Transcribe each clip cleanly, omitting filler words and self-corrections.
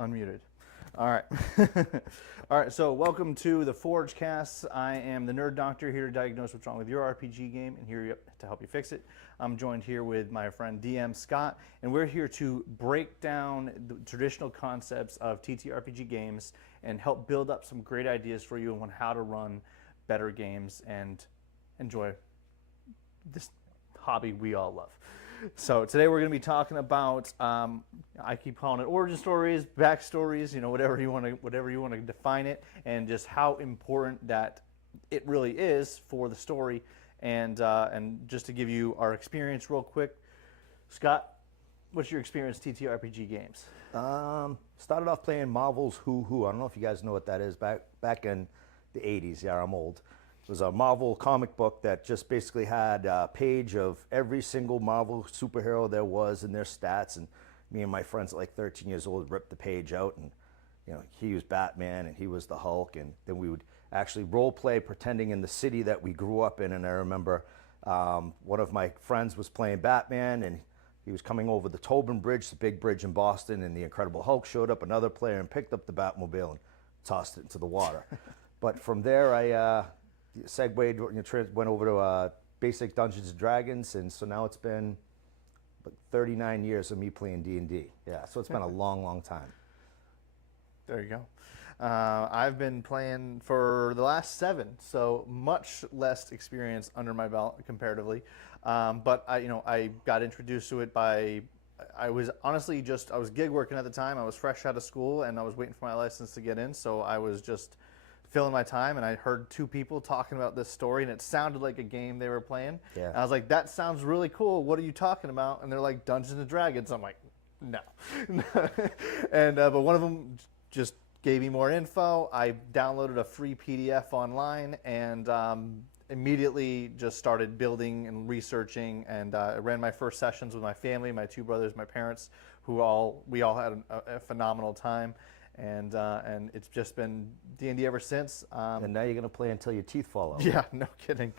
Unmuted. All right. All right, so welcome to the Forgecast. I am the Nerd Doctor here to diagnose what's wrong with your RPG game and here to help you fix it. I'm joined here with my friend DM Scott, and we're here to break down the traditional concepts of TTRPG games and help build up some great ideas for you on how to run better games and enjoy this hobby we all love. So today we're going to be talking about I keep calling it origin stories, backstories, whatever you want to define it, and just how important that it really is for the story. And just to give you our experience real quick, Scott, what's your experience with TTRPG games? Started off playing Marvel's Who Who. I don't know if you guys know what that is. Back in the 80s. Yeah, I'm old. It was a Marvel comic book that just basically had a page of every single Marvel superhero there was and their stats. And me and my friends at like 13 years old ripped the page out, and he was Batman and he was the Hulk, and then we would actually role play pretending in the city that we grew up in. And I remember one of my friends was playing Batman, and he was coming over the Tobin Bridge, the big bridge in Boston, and the Incredible Hulk showed up, another player, and picked up the Batmobile and tossed it into the water. But from there, I segued, went over to basic Dungeons & Dragons, and so now it's been like 39 years of me playing D&D. Yeah, so it's been a long, long time. There you go. I've been playing for the last 7, so much less experience under my belt comparatively. But I got introduced to it by, I was gig working at the time. I was fresh out of school and I was waiting for my license to get in, so I was just filling my time, and I heard 2 people talking about this story, and it sounded like a game they were playing. Yeah. And I was like, that sounds really cool. What are you talking about? And they're like, Dungeons & Dragons. I'm like, no. And but one of them just gave me more info. I downloaded a free PDF online and immediately just started building and researching, and I ran my first sessions with my family, my 2 brothers, my parents, we all had a phenomenal time. And it's just been D&D ever since. And now you're going to play until your teeth fall out. Yeah, no kidding.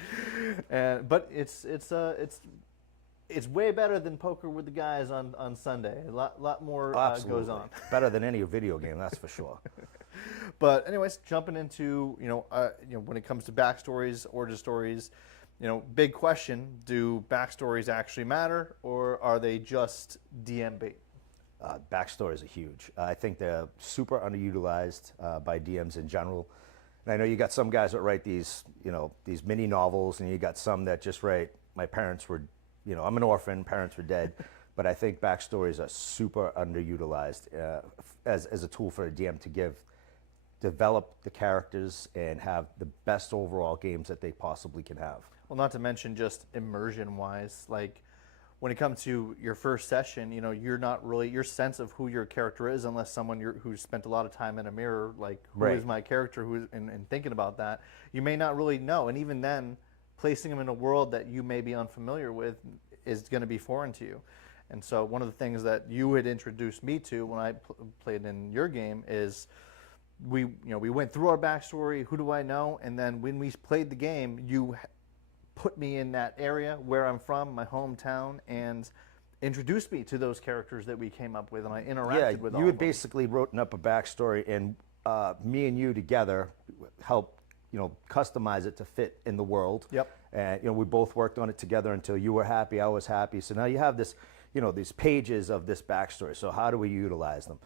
But it's way better than poker with the guys on Sunday. A lot more goes on. Better than any video game, that's for sure. But anyways, jumping into when it comes to backstories, origin stories, big question: do backstories actually matter, or are they just DM bait? Backstories are huge. I think they're super underutilized by DMs in general. And I know you got some guys that write these mini novels, and you got some that just write, my parents were, I'm an orphan, parents were dead. But I think backstories are super underutilized as a tool for a DM to develop the characters and have the best overall games that they possibly can have. Well, not to mention just immersion-wise, like, when it comes to your first session, you're not really, your sense of who your character is, unless someone who's spent a lot of time in a mirror, like, who is my character, and thinking about that, you may not really know. And even then, placing them in a world that you may be unfamiliar with is going to be foreign to you. And so one of the things that you had introduced me to when I played in your game is we went through our backstory, who do I know, and then when we played the game, you put me in that area where I'm from, my hometown, and introduced me to those characters that we came up with, and I interacted with all of them. You had basically written up a backstory, and me and you together helped customize it to fit in the world. Yep. And we both worked on it together until you were happy, I was happy. So now you have this, these pages of this backstory. So how do we utilize them?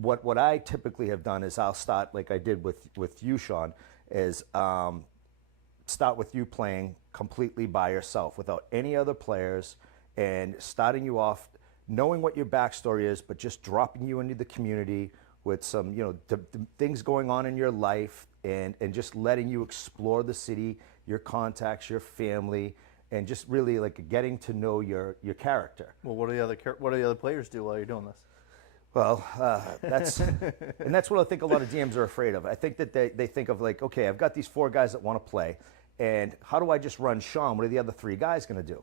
What I typically have done is I'll start, like I did with you, Sean, is start with you playing completely by yourself without any other players, and starting you off knowing what your backstory is, but just dropping you into the community with some, the things going on in your life, and just letting you explore the city, your contacts, your family, and just really like getting to know your character. Well, what do the other players do while you're doing this? Well, that's what I think a lot of DMs are afraid of. I think that they think of like, okay, I've got these 4 guys that want to play, and how do I just run Sean? What are the other 3 guys going to do?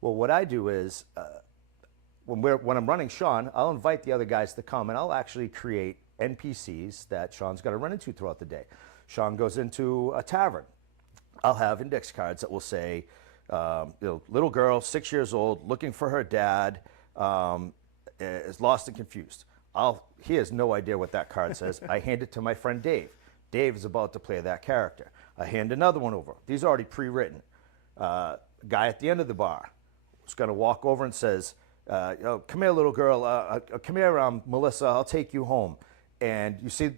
Well, what I do is when I'm running Sean, I'll invite the other guys to come, and I'll actually create NPCs that Sean's got to run into throughout the day. Sean goes into a tavern. I'll have index cards that will say, little girl, 6 years old, looking for her dad. Is lost and confused. He has no idea what that card says. I hand it to my friend Dave. Dave is about to play that character. I hand another one over. These are already pre-written. Guy at the end of the bar is going to walk over and says, come here, little girl. Come here, Melissa. I'll take you home. And you see,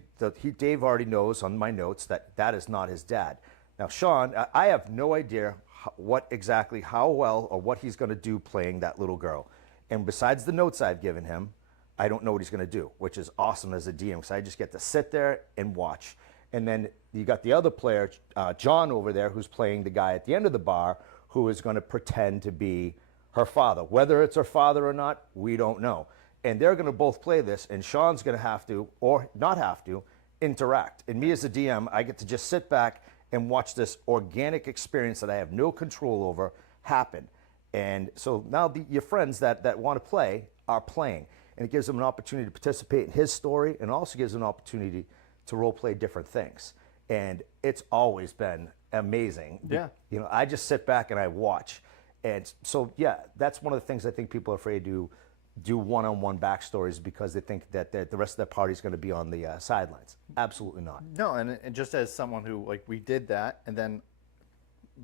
Dave already knows on my notes that is not his dad. Now, Sean, I have no idea how well or what he's going to do playing that little girl. And besides the notes I've given him, I don't know what he's going to do, which is awesome as a DM, because I just get to sit there and watch. And then you got the other player, John over there, who's playing the guy at the end of the bar, who is going to pretend to be her father. Whether it's her father or not, we don't know. And they're going to both play this, and Sean's going to have to, or not have to, interact. And me as a DM, I get to just sit back and watch this organic experience that I have no control over happen. And so now your friends that want to play are playing. And it gives them an opportunity to participate in his story, and also gives them an opportunity to role play different things. And it's always been amazing. Yeah. I just sit back and I watch. And so, yeah, that's one of the things I think people are afraid to do one-on-one backstories, because they think that the rest of the party is going to be on the sidelines. Absolutely not. No, and just as someone who, like, we did that, and then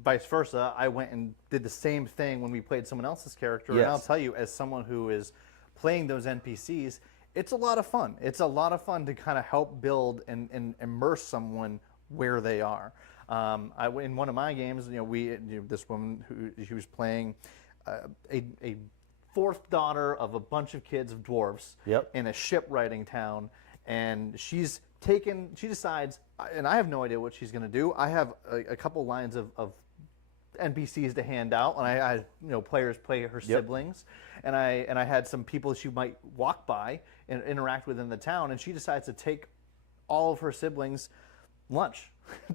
vice versa, I went and did the same thing when we played someone else's character. Yes. And I'll tell you, as someone who is playing those NPCs, it's a lot of fun. It's a lot of fun to kind of help build and immerse someone where they are. In one of my games, this woman she was playing a 4th daughter of a bunch of kids of dwarves. Yep. In a shipwrighting town, and she decides, and I have no idea what she's going to do. I have a couple lines of NPCs to hand out, and I players play her siblings, and I had some people she might walk by and interact with in the town, and she decides to take all of her siblings lunch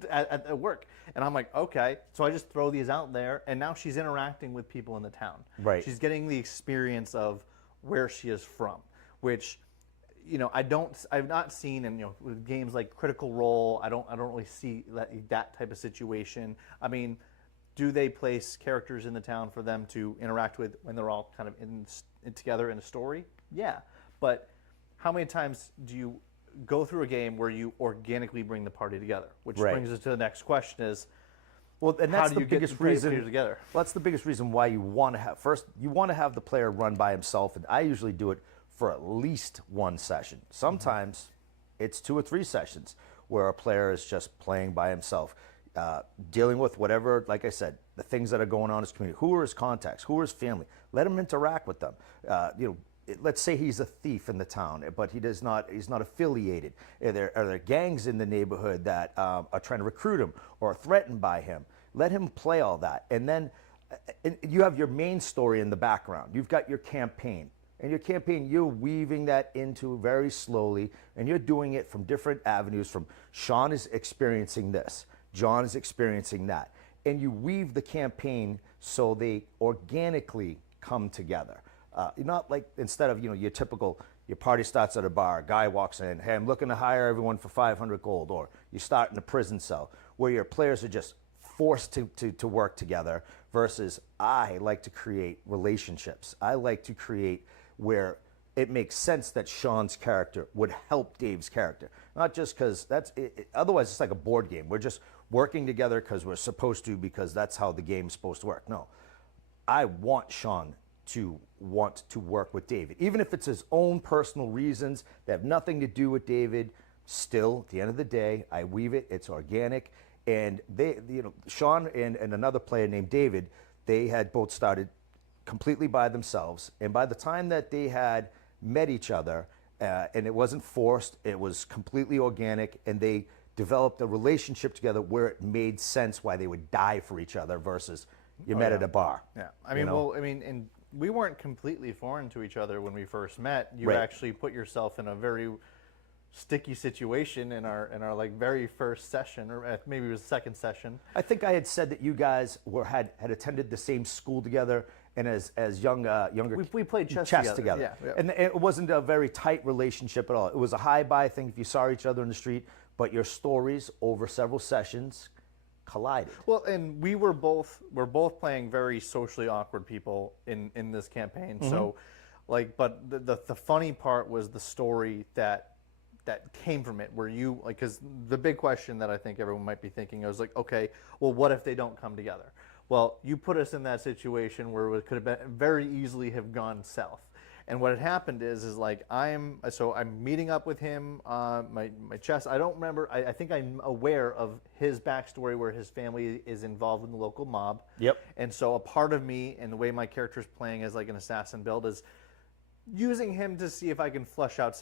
at work, and I'm like, okay, so I just throw these out there, and now she's interacting with people in the town. Right. She's getting the experience of where she is from, which I've not seen in with games like Critical Role. I don't really see that type of situation. I mean, do they place characters in the town for them to interact with when they're all kind of in together in a story? Yeah, but how many times do you go through a game where you organically bring the party together? Which brings us to the next question: is and that's the biggest reason together? Well, that's the biggest reason why you want to have the player run by himself, and I usually do it for at least one session. Sometimes it's 2 or 3 sessions where a player is just playing by himself, dealing with whatever, like I said, the things that are going on in his community. Who are his contacts? Who are his family? Let him interact with them. Let's say he's a thief in the town, but he's not affiliated. Are there gangs in the neighborhood that are trying to recruit him or threatened by him? Let him play all that. And then you have your main story in the background. You've got your campaign. And your campaign, you're weaving that into very slowly, and you're doing it from different avenues. From Sean is experiencing this, John is experiencing that. And you weave the campaign so they organically come together. You're not like, instead of, your typical, your party starts at a bar, a guy walks in, hey, I'm looking to hire everyone for 500 gold. Or you start in a prison cell where your players are just forced to work together, versus I like to create relationships. I like to create where it makes sense that Sean's character would help Dave's character. Not just because otherwise it's like a board game. We're just working together because we're supposed to, because that's how the game's supposed to work. No, I want Sean to want to work with David. Even if it's his own personal reasons that have nothing to do with David, still, at the end of the day, I weave it, it's organic. And Sean and another player named David, they had both started completely by themselves, and by the time that they had met each other, and it wasn't forced, it was completely organic, and they developed a relationship together where it made sense why they would die for each other versus you met at a bar. Yeah, I mean, and we weren't completely foreign to each other when we first met. You Right. actually put yourself in a very sticky situation in our like very first session, or maybe it was the second session. I think I had said that you guys had attended the same school together, and as younger We played chess together. Yeah, yeah. And it wasn't a very tight relationship at all. It was a hi-bye thing if you saw each other in the street, but your stories over several sessions collided. Well, and we're both playing very socially awkward people in this campaign. So, like, but the funny part was the story that came from it, where you like, because the big question that I think everyone might be thinking was like, okay, well, what if they don't come together? Well, you put us in that situation where it could have been very easily have gone south. And what had happened is like I'm meeting up with him, my chess. I don't remember. I think I'm aware of his backstory where his family is involved in the local mob. Yep. And so a part of me and the way my character is playing as like an assassin build is using him to see if I can flesh out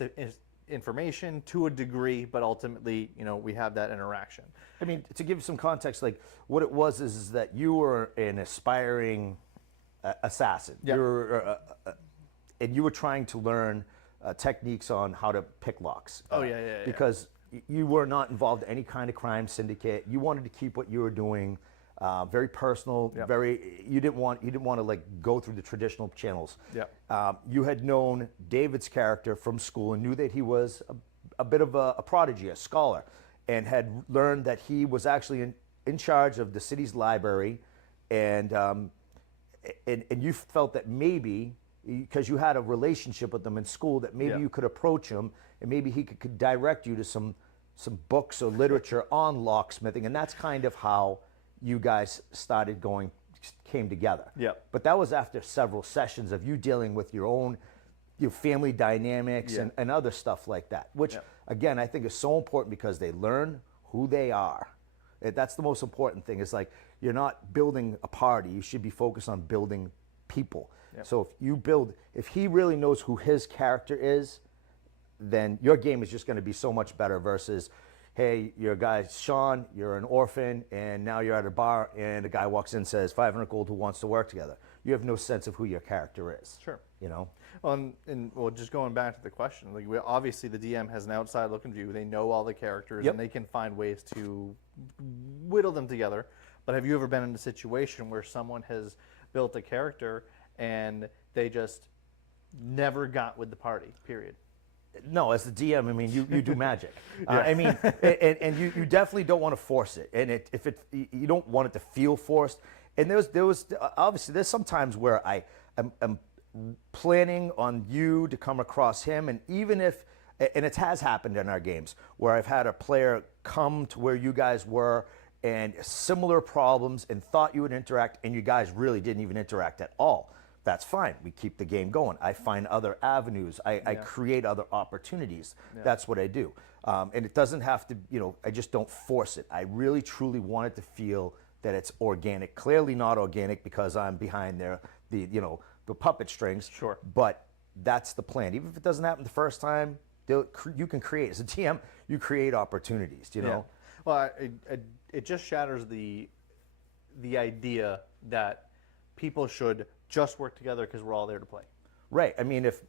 information to a degree, but ultimately, we have that interaction. I mean, to give you some context, like what it was is that you were an aspiring assassin. Yep. And you were trying to learn techniques on how to pick locks. Yeah. Because you were not involved in any kind of crime syndicate. You wanted to keep what you were doing very personal. Yep. You didn't want to like go through the traditional channels. Yep. You had known David's character from school and knew that he was a bit of a prodigy, a scholar, and had learned that he was actually in charge of the city's library, and you felt that maybe, because you had a relationship with him in school, that maybe you could approach him and maybe he could direct you to some books or literature on locksmithing, and that's kind of how you guys came together. Yep. But that was after several sessions of you dealing with your own family dynamics and other stuff like that, which again I think is so important because they learn who they are. That's the most important thing. It's like you're not building a party. You should be focused on building people. So if he really knows who his character is, then your game is just going to be so much better versus, hey, your guy Sean, you're an orphan, and now you're at a bar, and a guy walks in and says 500 gold, who wants to work together. You have no sense of who your character is. Sure. Well, Well, just going back to the question, like obviously the DM has an outside looking view. They know all the characters, and they can find ways to whittle them together. But have you ever been in a situation where someone has built a character and they just never got with the party, period? No, as the DM, I mean, you do magic. I mean, and you definitely don't want to force it. And you don't want it to feel forced. And there was obviously there's some times where I am planning on you to come across him, and even if, and it has happened in our games where I've had a player come to where you guys were and similar problems and thought you would interact, and you guys really didn't even interact at all. That's fine. We keep the game going. I find other avenues. I create other opportunities. That's what I do. And it doesn't have to, I just don't force it. I really, truly want it to feel that it's organic. Clearly not organic because I'm behind the puppet strings. Sure. But that's the plan. Even if it doesn't happen the first time, you can create. As a GM, you create opportunities, Yeah. Well, it just shatters the idea that people should just work together because we're all there to play. Right. I mean, if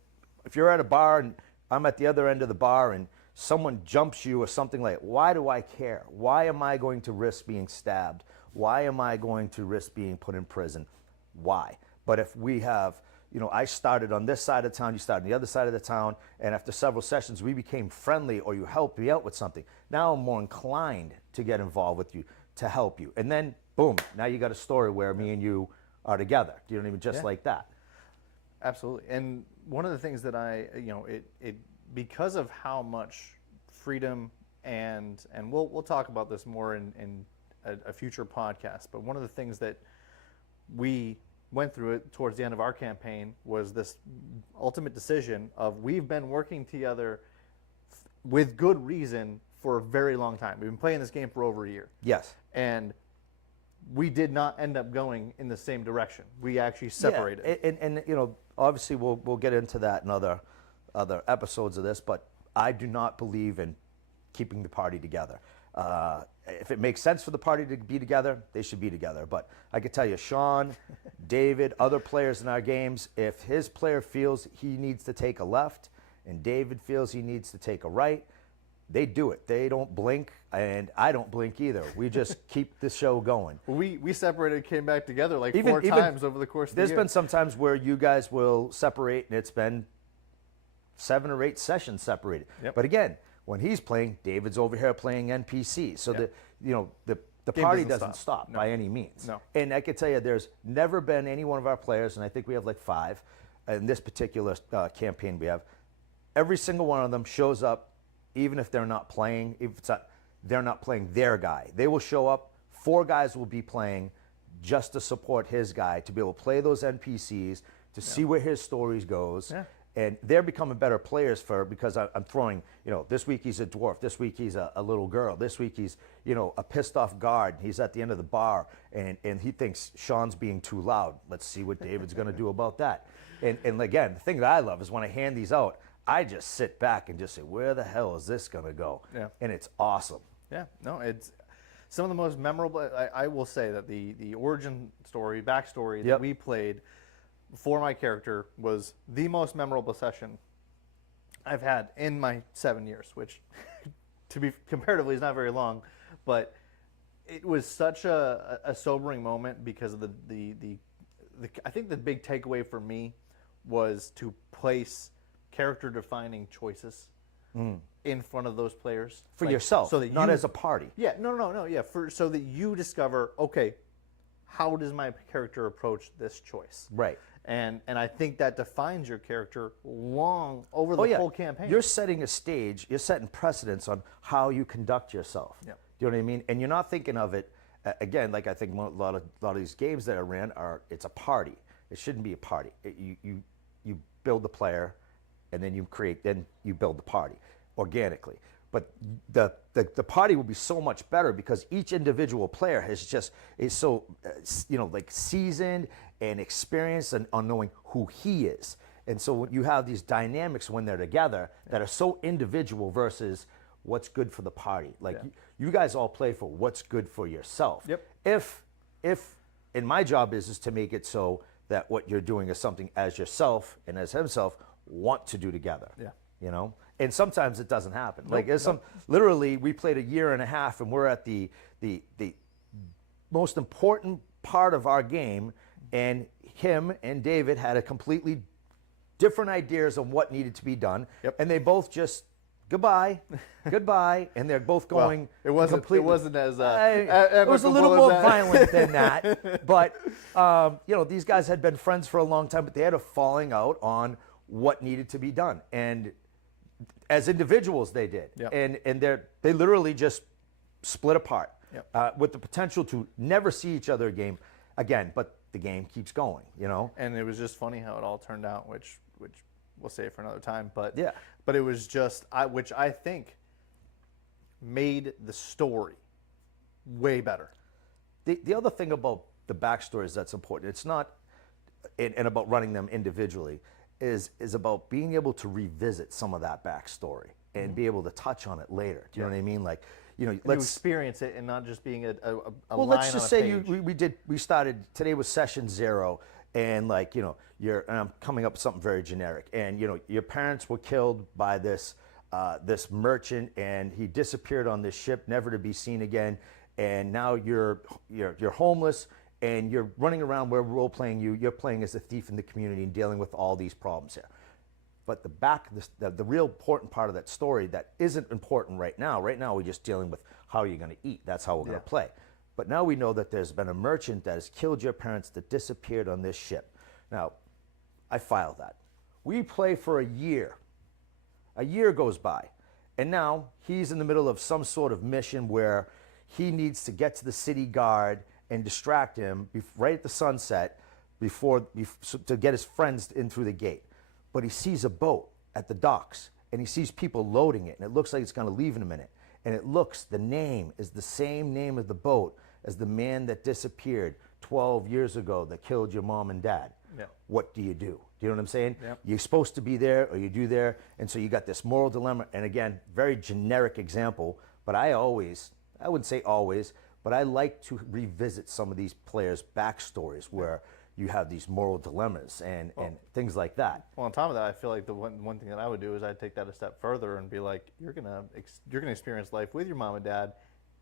you're at a bar and I'm at the other end of the bar and someone jumps you or something like, why do I care? Why am I going to risk being stabbed? Why am I going to risk being put in prison? Why? But if we have, I started on this side of town, you started on the other side of the town, and after several sessions we became friendly or you helped me out with something, now I'm more inclined to get involved with you, to help you. And then, boom, now you got a story where me and you are together. Do you know what I mean? Just like that. Absolutely. And one of the things that because of how much freedom and we'll talk about this more in a future podcast, but one of the things that we went through it towards the end of our campaign was this ultimate decision of we've been working together with good reason for a very long time. We've been playing this game for over a year. Yes. And we did not end up going in the same direction. We actually separated. Yeah. And obviously we'll get into that in other episodes of this, but I do not believe in keeping the party together. If it makes sense for the party to be together, they should be together. But I can tell you, Sean, David, other players in our games, if his player feels he needs to take a left and David feels he needs to take a right, they do it. They don't blink, and I don't blink either. We just keep the show going. We separated, came back together like four times over the course of the year. There's been some times where you guys will separate, and it's been 7 or 8 sessions separated. Yep. But again, when he's playing, David's over here playing NPC. So Yep. the Game party doesn't doesn't stop No. by any means. No. And I can tell you, there's never been any one of our players, and I think we have like 5 in this particular campaign we have. Every single one of them shows up, even if they're not playing. If it's not, they're not playing their guy. They will show up. 4 guys will be playing just to support his guy, to be able to play those NPCs, to see where his stories goes. Yeah. And they're becoming better players because I'm throwing, this week he's a dwarf, this week he's a little girl, this week he's, a pissed off guard. He's at the end of the bar and he thinks Sean's being too loud. Let's see what David's going to do about that. And again, the thing that I love is when I hand these out, I just sit back and just say, where the hell is this going to go? Yeah. And it's awesome. Yeah, no, it's some of the most memorable. I will say that the origin story, backstory that we played for my character was the most memorable session I've had in my 7 years, which, to be comparatively, is not very long, but it was such a sobering moment because of the I think the big takeaway for me was to place character-defining choices in front of those players For yourself, so that not as a party. Yeah, no, yeah, so that you discover, okay, how does my character approach this choice? Right. And I think that defines your character long over the whole campaign. You're setting a stage, you're setting precedence on how you conduct yourself. Yeah. Do you know what I mean? And you're not thinking of it, again, like I think a lot of these games that I ran it's a party. It shouldn't be a party. You build the player, and then you build the party organically. But the party will be so much better because each individual player is so like seasoned and experienced on knowing who he is. And so when you have these dynamics when they're together that are so individual versus what's good for the party. Like you guys all play for what's good for yourself. Yep. If and my job is to make it so that what you're doing is something as yourself and as himself want to do together. Yeah. And sometimes it doesn't happen. Literally, we played a year and a half, and we're at the most important part of our game, and him and David had a completely different ideas on what needed to be done, and they both just goodbye, and they're both going. Well, it wasn't as it was a little more violent than that, but these guys had been friends for a long time, but they had a falling out on what needed to be done, and as individuals they did. Yep. And they literally just split apart. Yep. With the potential to never see each other again, but the game keeps going, And it was just funny how it all turned out, which we'll save for another time, but yeah. But it was just which I think made the story way better. The other thing about the backstories that's important, it's not and about running them individually, is about being able to revisit some of that backstory and be able to touch on it later. Do you know what I mean? Like, let's experience it and not just being a well, line let's just on a say page. we started, today was session 0, and and I'm coming up with something very generic, and your parents were killed by this merchant, and he disappeared on this ship, never to be seen again, and now you're homeless, and you're running around, we're role playing you're playing as a thief in the community and dealing with all these problems here. But the real important part of that story that isn't important right now we're just dealing with how you're going to eat. That's how we're going to play. But now we know that there's been a merchant that has killed your parents that disappeared on this ship. Now, I filed that. We play for a year. A year goes by. And now he's in the middle of some sort of mission where he needs to get to the city guard and distract him right at the sunset to get his friends in through the gate. But he sees a boat at the docks, and he sees people loading it, and it looks like it's going to leave in a minute. And the name is the same name of the boat as the man that disappeared 12 years ago that killed your mom and dad. Yeah. What do? Do you know what I'm saying? Yeah. You're supposed to be there, or you do there, and so you got this moral dilemma. And again, very generic example, but I always, I wouldn't say always, but I like to revisit some of these players' backstories where you have these moral dilemmas and things like that. Well, on top of that, I feel like the one thing that I would do is I'd take that a step further and be like, you're gonna experience life with your mom and dad,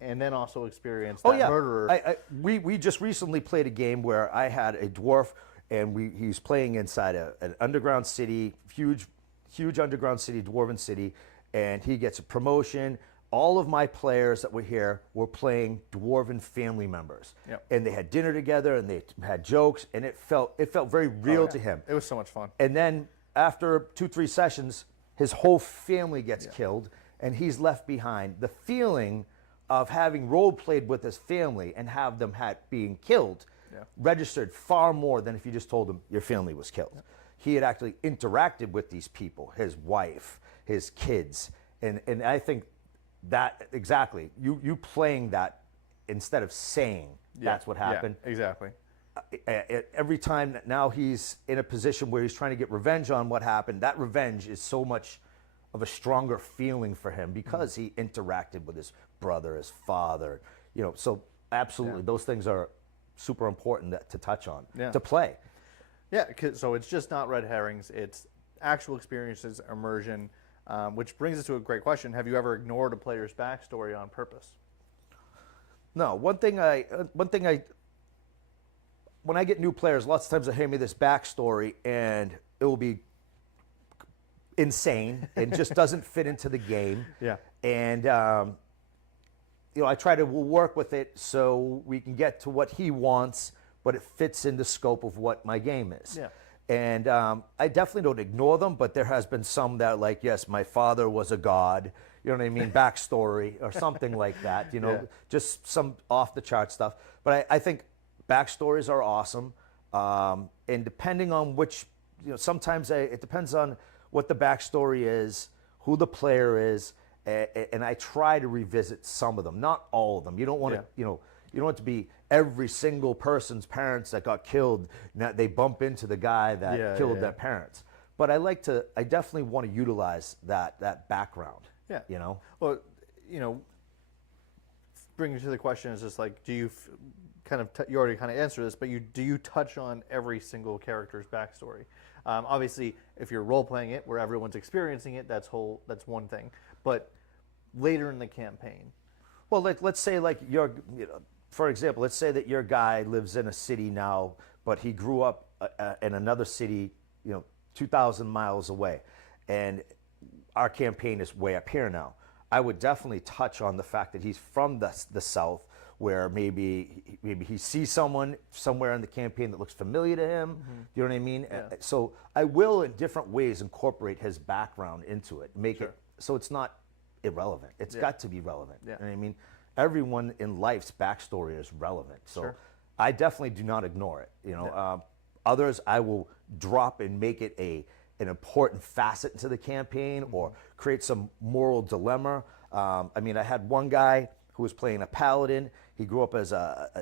and then also experience that murderer. We just recently played a game where I had a dwarf, and he was playing inside an underground city, huge underground city, dwarven city, and he gets a promotion. All of my players that were here were playing dwarven family members, and they had dinner together, and they had jokes, and it felt very real to him. It was so much fun. And then after 2-3 sessions, his whole family gets killed, and he's left behind. The feeling of having role played with his family and have them being killed registered far more than if you just told him your family was killed. He had actually interacted with these people, his wife, his kids, and I think that exactly you playing that instead of saying that's what happened. Yeah, exactly. Every time that now he's in a position where he's trying to get revenge on what happened, that revenge is so much of a stronger feeling for him because he interacted with his brother, his father, so absolutely those things are super important to touch on, to play. Yeah, so it's just not red herrings, it's actual experiences, immersion. Which brings us to a great question. Have you ever ignored a player's backstory on purpose? No. One thing when I get new players, lots of times they hand me this backstory and it will be insane and just doesn't fit into the game. Yeah. And, I try to work with it so we can get to what he wants, but it fits in the scope of what my game is. Yeah. And I definitely don't ignore them, but there has been some that are like, yes, my father was a god, you know what I mean, backstory or something like that, just some off-the-chart stuff. But I think backstories are awesome, and depending on which, sometimes it depends on what the backstory is, who the player is, and I try to revisit some of them, not all of them. You don't want to, you don't want it to be every single person's parents that got killed. Now they bump into the guy that killed their parents. But I definitely want to utilize that background. Yeah. Well, bringing to the question is just like, do you you already kind of answered this, but do you touch on every single character's backstory? Obviously, if you're role playing it where everyone's experiencing it, that's one thing. But later in the campaign, well, let's say for example, let's say that your guy lives in a city now, but he grew up in another city, 2,000 miles away, and our campaign is way up here now. I would definitely touch on the fact that he's from the South, where maybe he sees someone somewhere in the campaign that looks familiar to him. You know what I mean? Yeah. So I will, in different ways, incorporate his background into it, make it so it's not irrelevant. It's got to be relevant. Yeah. You know what I mean? Everyone in life's backstory is relevant. So I definitely do not ignore it. Others I will drop and make it an important facet into the campaign or create some moral dilemma. I had one guy who was playing a paladin. He grew up as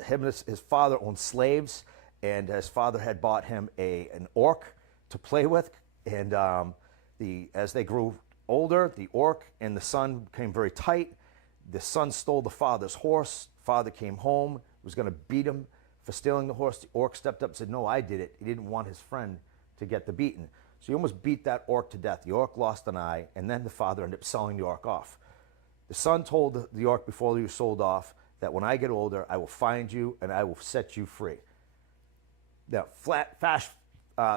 his father owned slaves, and his father had bought him an orc to play with. And as they grew older, the orc and the son became very tight. The son stole the father's horse. Father came home, was going to beat him for stealing the horse. The orc stepped up and said, "No, I did it." He didn't want his friend to get the beating. So he almost beat that orc to death. The orc lost an eye, and then the father ended up selling the orc off. The son told the orc before he was sold off that when I get older, I will find you and I will set you free. Now,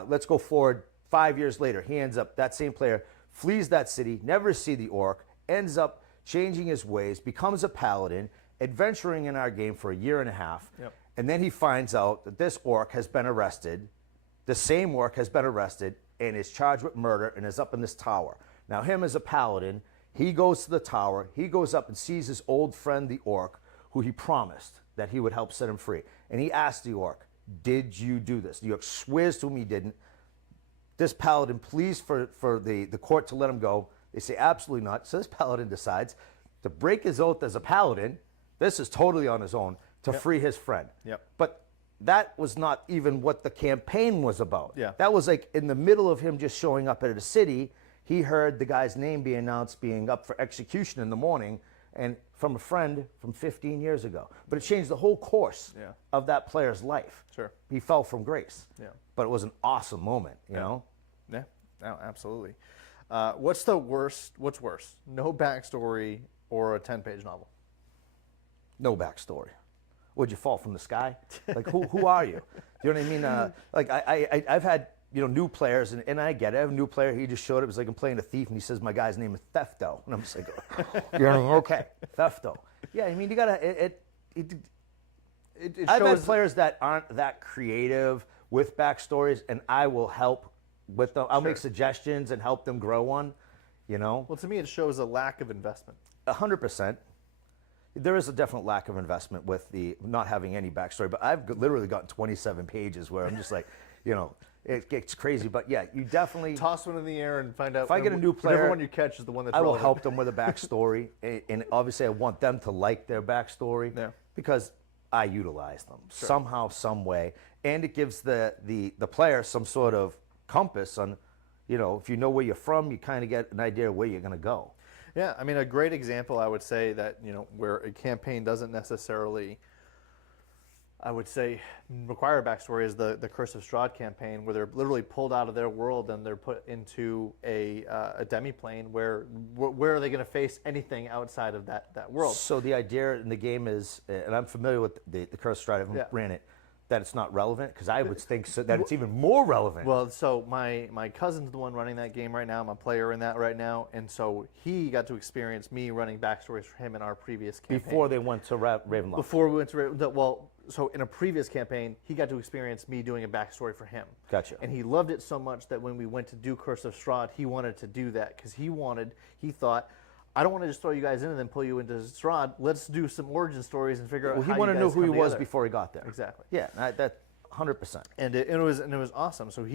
let's go forward 5 years later. He ends up, that same player, flees that city, never see the orc, ends up changing his ways, becomes a paladin, adventuring in our game for a year and a half. Yep. And then he finds out that this orc has been arrested. The same orc has been arrested and is charged with murder and is up in this tower. Now, him as a paladin, he goes to the tower. He goes up and sees his old friend, the orc, who he promised that he would help set him free. And he asks the orc, "Did you do this?" The orc swears to him he didn't. This paladin pleads for the court to let him go. They say, "Absolutely not." So this paladin decides to break his oath as a paladin. This is totally on his own to free his friend. Yep. But that was not even what the campaign was about. Yeah. That was like in the middle of him just showing up at a city. He heard the guy's name be announced being up for execution in the morning, and from a friend from 15 years ago. But it changed the whole course of that player's life. Sure. He fell from grace. Yeah. But it was an awesome moment, you know? Yeah, no, absolutely. What's worse? No backstory or a 10-page novel? No backstory. Would you fall from the sky? Like, who are you? You know what I mean? Like, I've had, you know, new players, and I get it. I have a new player, he just showed up, it was like I'm playing a thief, and he says, my guy's name is Thefto. And I'm just like, you know, okay, Thefto. Yeah, I mean, you gotta, I've had players that aren't that creative with backstories, and I will help with them. I'll make suggestions and help them grow one, you know? Well, to me, it shows a lack of investment. 100%. There is a definite lack of investment with the not having any backstory, but I've literally gotten 27 pages where I'm just like, you know, it gets crazy. But yeah, you definitely toss one in the air and find out. If I get a new player, everyone you catch is the one that's I will relevant. help them with a backstory, and obviously I want them to like their backstory because I utilize them somehow, some way, and it gives the player some sort of compass on, you know, if you know where you're from, you kind of get an idea of where you're going to go. Yeah, I mean, a great example, I would say, that, you know, where a campaign doesn't necessarily, I would say, require a backstory is the Curse of Strahd campaign, where they're literally pulled out of their world and they're put into a demi-plane where are they going to face anything outside of that world? So the idea in the game is, and I'm familiar with the Curse of Strahd, I haven't ran it, that it's not relevant, because I would think that it's even more relevant. Well, so my cousin's the one running that game right now. I'm a player in that right now, and so he got to experience me running backstories for him in our previous campaign. Before they went to Ravenloft. Before we went to well, so in a previous campaign, he got to experience me doing a backstory for him. Gotcha. And he loved it so much that when we went to do Curse of Strahd, he wanted to do that because he thought, I don't want to just throw you guys in and then pull you into Strahd. Let's do some origin stories and figure out how you guys come together. He wanted to know who he was before he got there. Exactly. Yeah, that 100%. And it was awesome. So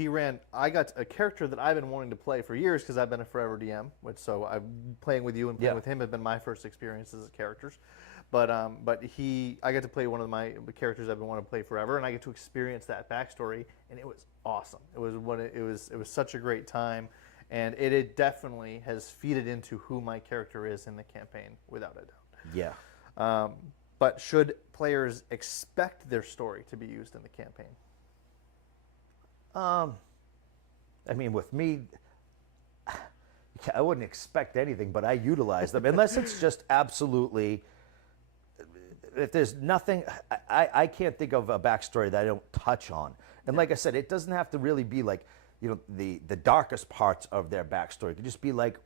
I got a character that I've been wanting to play for years because I've been a forever DM. So I'm playing with you and playing with him have been my first experiences as characters. But I got to play one of my characters I've been wanting to play forever, and I get to experience that backstory, and it was awesome. It was such a great time. And it definitely has feeded into who my character is in the campaign, without a doubt. Yeah. But should players expect their story to be used in the campaign? I mean, with me, I wouldn't expect anything, but I utilize them. Unless it's just absolutely, if there's nothing, I can't think of a backstory that I don't touch on. And like I said, it doesn't have to really be like, you know, the darkest parts of their backstory. It could just be like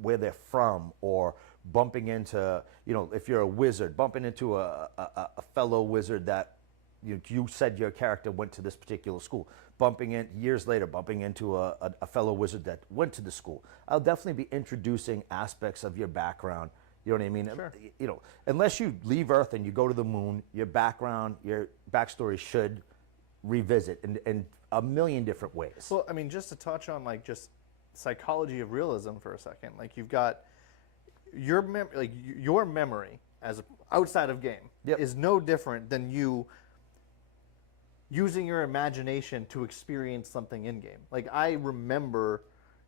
where they're from, or bumping into, you know, if you're a wizard, bumping into a fellow wizard that you said your character went to this particular school, bumping in years later, bumping into a fellow wizard that went to the school. I'll definitely be introducing aspects of your background. You know what I mean? Sure. You know, unless you leave Earth and you go to the moon, your backstory should revisit in a million different ways. Well, I mean, just to touch on like just psychology of realism for a second, like you've got your memory as outside of game is no different than you using your imagination to experience something in game. Like I remember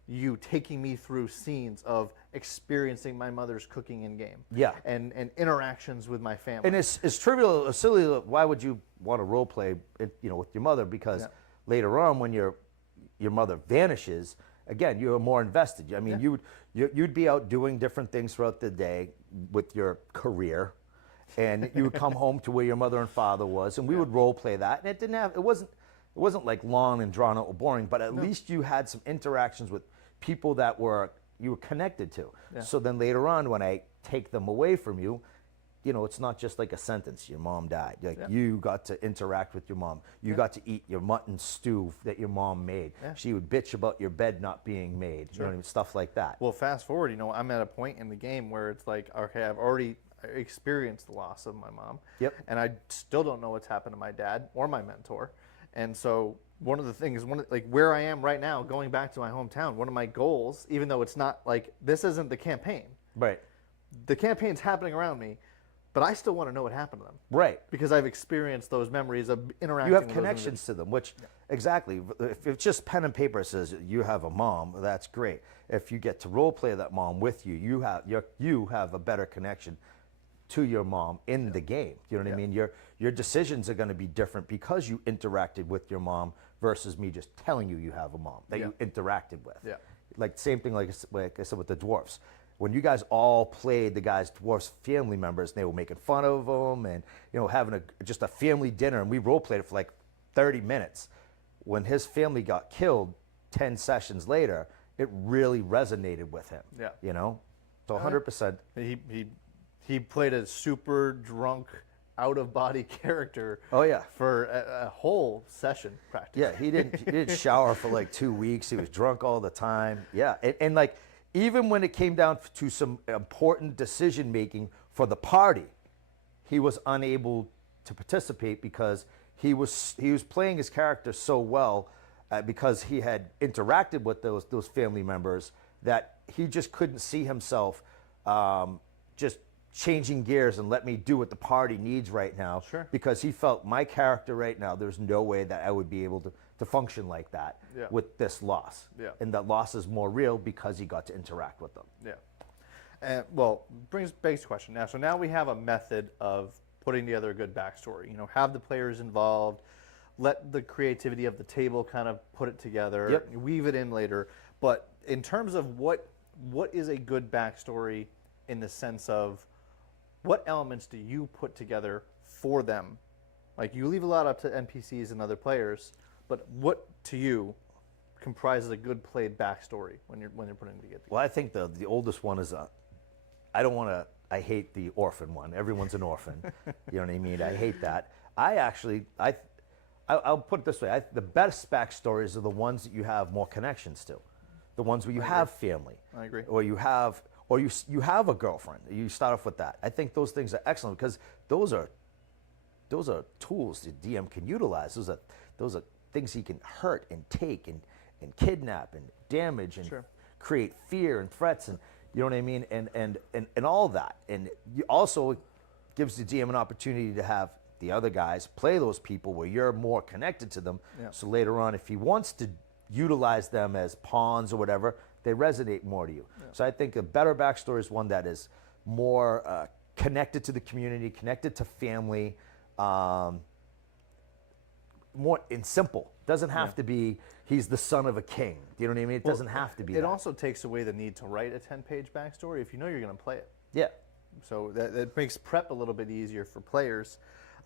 you taking me through scenes of experiencing my mother's cooking in game. Yeah. And interactions with my family. And it's trivial, silly. Why would you want to role play, you know, with your mother? Because later on, when your mother vanishes, again, you're more invested. I mean, you'd be out doing different things throughout the day with your career, and you would come home to where your mother and father was, and we would role play that. And it wasn't like long and drawn out or boring, but at least you had some interactions with people that you were connected to. Yeah. So then later on, when I take them away from you, you know, it's not just like a sentence, your mom died. Like you got to interact with your mom. You got to eat your mutton stew that your mom made. Yeah. She would bitch about your bed not being made, you know what I mean? Stuff like that. Well, fast forward, you know, I'm at a point in the game where it's like, okay, I've already experienced the loss of my mom. Yep. And I still don't know what's happened to my dad or my mentor. And so one of the things, like where I am right now, going back to my hometown, one of my goals, even though it's not like, this isn't the campaign. Right. The campaign's happening around me. but I still want to know what happened to them. Right. Because I've experienced those memories of interacting You have with those connections to them, which exactly. If it's just pen and paper says you have a mom, that's great. If you get to role play that mom with you, you have a better connection to your mom in the game. You know what I mean? Your decisions are going to be different because you interacted with your mom versus me just telling you have a mom that you interacted with. Yeah. Like same thing like I said with the dwarfs. When you guys all played the guy's dwarfs family members, and they were making fun of them and having just a family dinner, and we role played it for like 30 minutes. When his family got killed 10 sessions later, it really resonated with him. Yeah. So 100%. He played a super drunk, out of body character. Oh yeah. For a whole session practically. Yeah, he didn't shower for like 2 weeks. He was drunk all the time. Yeah, and like even when it came down to some important decision making for the party, he was unable to participate because he was playing his character so well because he had interacted with those family members that he just couldn't see himself just changing gears and let me do what the party needs right now. Sure. Because he felt my character right now, there's no way that I would be able to function like that with this loss. Yeah. And that loss is more real because he got to interact with them. Yeah. And well, begs the question now. So now we have a method of putting together a good backstory. Have the players involved, let the creativity of the table kind of put it together, weave it in later. But in terms of what is a good backstory in the sense of what elements do you put together for them? Like you leave a lot up to NPCs and other players, but what to you comprises a good played backstory when you're putting it together? Well, I think the oldest one is I hate the orphan one. Everyone's an orphan. You know what I mean? I hate that. I'll put it this way. The best backstories are the ones that you have more connections to. The ones where you have family. I agree. Or you have a girlfriend. You start off with that. I think those things are excellent because those are tools the DM can utilize. Those are things he can hurt and take and kidnap and damage and create fear and threats and you know what I mean and all that. And you also gives the DM an opportunity to have the other guys play those people where you're more connected to them. Yeah. So later on, if he wants to utilize them as pawns or whatever, they resonate more to you. Yeah. So I think a better backstory is one that is more connected to the community, connected to family, more and simple. Doesn't have to be he's the son of a king. Do you know what I mean? It doesn't have to be. It also takes away the need to write a 10-page backstory if you know you're going to play it. Yeah. So that makes prep a little bit easier for players.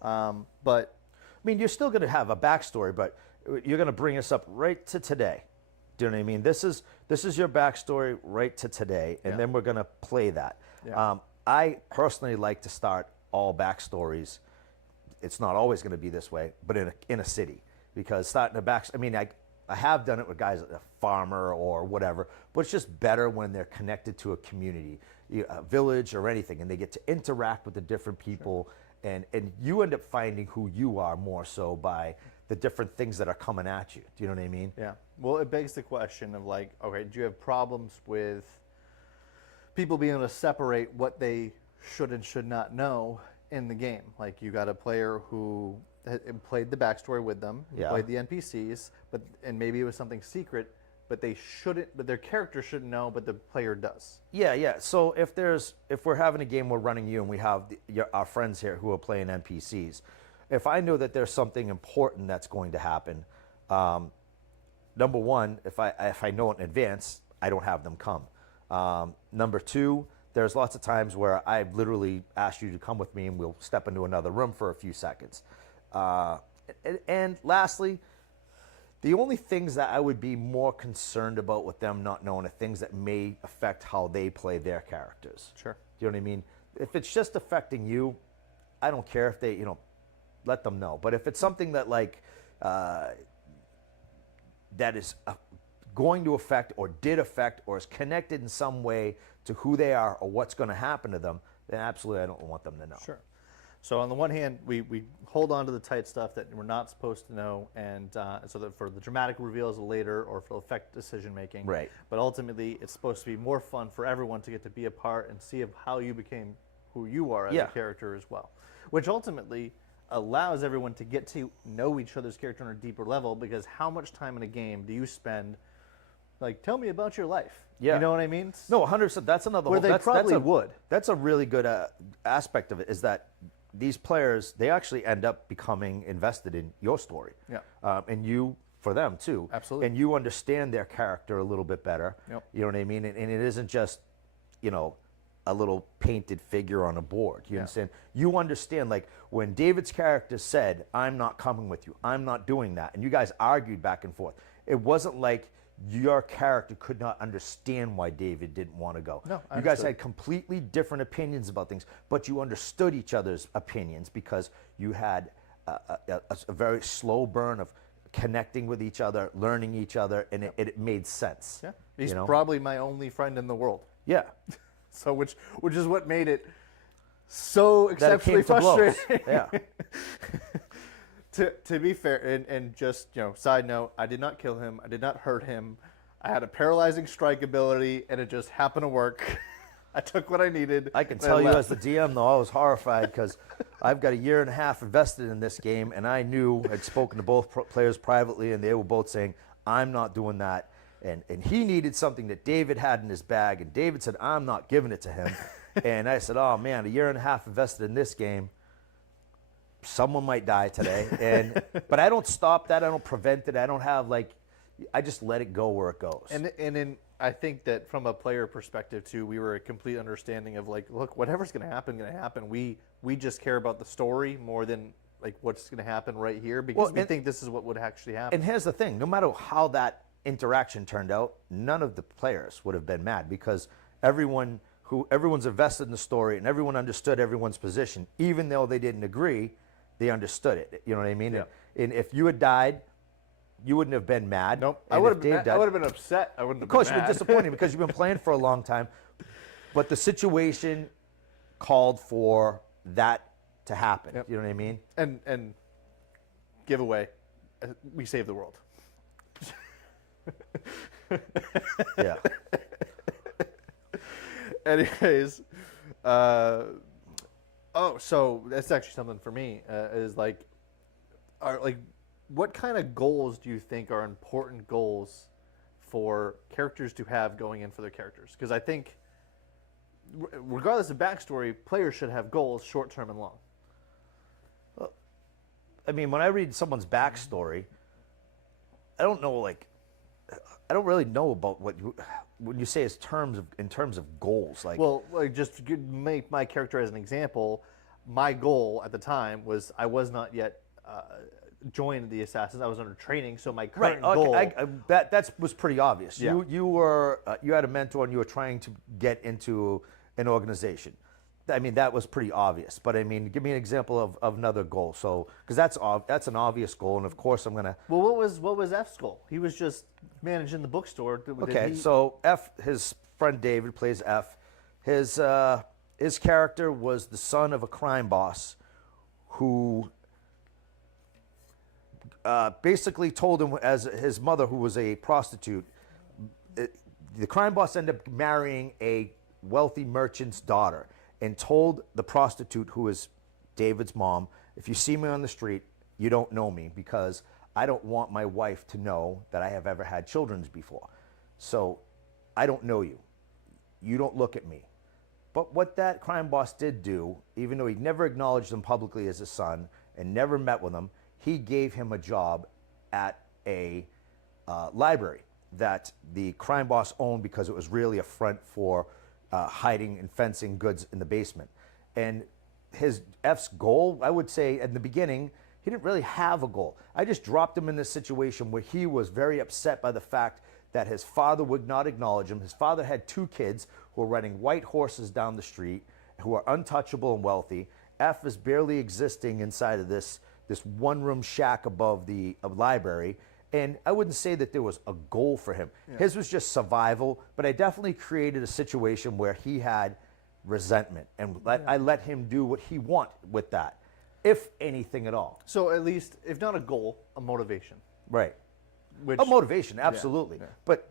But I mean, you're still going to have a backstory, but you're going to bring us up right to today. Do you know what I mean? This is your backstory right to today, and then we're going to play that. Yeah. I personally like to start all backstories. It's not always going to be this way, but in a city, because starting a backstory. I mean, I have done it with guys, a farmer or whatever, but it's just better when they're connected to a community, a village or anything, and they get to interact with the different people, and you end up finding who you are more so by the different things that are coming at you. Do you know what I mean? Yeah. Well, it begs the question of like, okay, do you have problems with people being able to separate what they should and should not know in the game? Like you got a player who played the backstory with them, played the NPCs, and maybe it was something secret, but their character shouldn't know, but the player does. Yeah. So if we're having a game, we're running you, and we have our friends here who are playing NPCs. If I know that there's something important that's going to happen, number one, if I know it in advance, I don't have them come. Number two, there's lots of times where I've literally asked you to come with me and we'll step into another room for a few seconds. And lastly, the only things that I would be more concerned about with them not knowing are things that may affect how they play their characters. Sure. Do you know what I mean? If it's just affecting you, I don't care if they, let them know. But if it's something that that is going to affect or did affect or is connected in some way to who they are or what's going to happen to them, then absolutely I don't want them to know. Sure. So on the one hand, we hold on to the tight stuff that we're not supposed to know, and so that for the dramatic reveals later or for affect decision making. Right. But ultimately, it's supposed to be more fun for everyone to get to be a part and see how you became who you are as Yeah. a character as well, which ultimately allows everyone to get to know each other's character on a deeper level. Because how much time in a game do you spend, like, tell me about your life? Yeah. You know what I mean? No, 100%. That's another Where whole, they that's, probably that's a, would. That's a really good aspect of it, is that these players, they actually end up becoming invested in your story. Yeah. And you, for them too. Absolutely. And you understand their character a little bit better. Yep. You know what I mean? And it isn't just, you know, a little painted figure on a board. You understand? You understand, like, when David's character said, I'm not coming with you, I'm not doing that, and you guys argued back and forth, it wasn't like your character could not understand why David didn't want to go. No, I you guys understood. had completely different opinions about things, but you understood each other's opinions because you had a very slow burn of connecting with each other, learning each other, and it made sense. Yeah. He's you know? probably my only friend in the world. Yeah. So which is what made it so That it came exceptionally to blows. frustrating. Yeah. To be fair, and just, you know, side note, I did not kill him. I did not hurt him. I had a paralyzing strike ability, and it just happened to work. I took what I needed. I can and tell you left. as the DM, though, I was horrified because I've got a year and a half invested in this game, and I knew, I'd spoken to both players privately, and they were both saying, I'm not doing that. And he needed something that David had in his bag, and David said, I'm not giving it to him. And I said, oh, man, a year and a half invested in this game. Someone might die today. But I don't stop that. I don't prevent it. I don't have, like, I just let it go where it goes. And I think that from a player perspective too, we were a complete understanding of, like, look, whatever's going to happen. We just care about the story more than, like, what's going to happen right here, because we think this is what would actually happen. And here's the thing: no matter how that interaction turned out, none of the players would have been mad because everyone's invested in the story and everyone understood everyone's position, even though they didn't agree. They understood it. You know what I mean? Yeah. And if you had died, you wouldn't have been mad. Nope. And I would if Dave have died, been upset. I wouldn't have of course, been you've mad. been disappointed because you've been playing for a long time. But the situation called for that to happen. Yep. You know what I mean? And giveaway, we saved the world. Yeah. Anyways, so that's actually something for me. Is like, what kind of goals do you think are important goals for characters to have going in for their characters? Because I think, regardless of backstory, players should have goals, short term and long. I mean, when I read someone's backstory, I don't know, like, I don't really know about when you say in terms of goals. Like, Well, like, just to make my character as an example, my goal at the time was I was not yet joined the Assassins. I was under training, so my current goal. that was pretty obvious. Yeah. You had a mentor and you were trying to get into an organization. I mean, that was pretty obvious. But I mean, give me an example of another goal. So, because that's an obvious goal, and of course I'm gonna. Well, what was F's goal? He was just managing the bookstore. Okay, so his friend David plays F. His character was the son of a crime boss who basically told him, as his mother, who was a prostitute, the crime boss ended up marrying a wealthy merchant's daughter and told the prostitute, who is David's mom, if you see me on the street, you don't know me because I don't want my wife to know that I have ever had children before. So I don't know you. You don't look at me. But what that crime boss did do, even though he never acknowledged him publicly as his son and never met with him, he gave him a job at a library that the crime boss owned because it was really a front for hiding and fencing goods in the basement. And F's goal, I would say, in the beginning, he didn't really have a goal. I just dropped him in this situation where he was very upset by the fact that his father would not acknowledge him. His father had 2 kids who were riding white horses down the street, who are untouchable and wealthy. F is barely existing inside of this one-room shack above the library. And I wouldn't say that there was a goal for him. Yeah. His was just survival, but I definitely created a situation where he had resentment, and I let him do what he wanted with that, if anything at all. So at least, if not a goal, a motivation. Right. Which, a motivation, absolutely. Yeah. But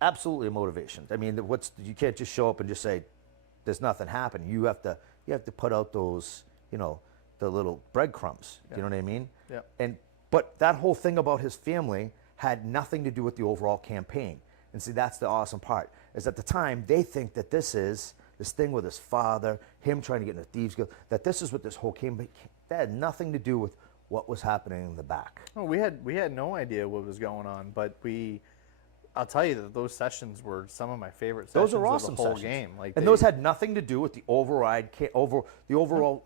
absolutely a motivation. I mean, you can't just show up and just say, there's nothing happening. You have to put out those, the little breadcrumbs. You know what I mean? Yeah. But that whole thing about his family had nothing to do with the overall campaign. And see, that's the awesome part, is at the time, they think that this thing with his father, him trying to get in the Thieves Guild, that this is what this whole campaign, that had nothing to do with what was happening in the back. Oh, we had no idea what was going on, but I'll tell you that those sessions were some of my favorite sessions Those are awesome of the whole sessions. game. And those had nothing to do with the overall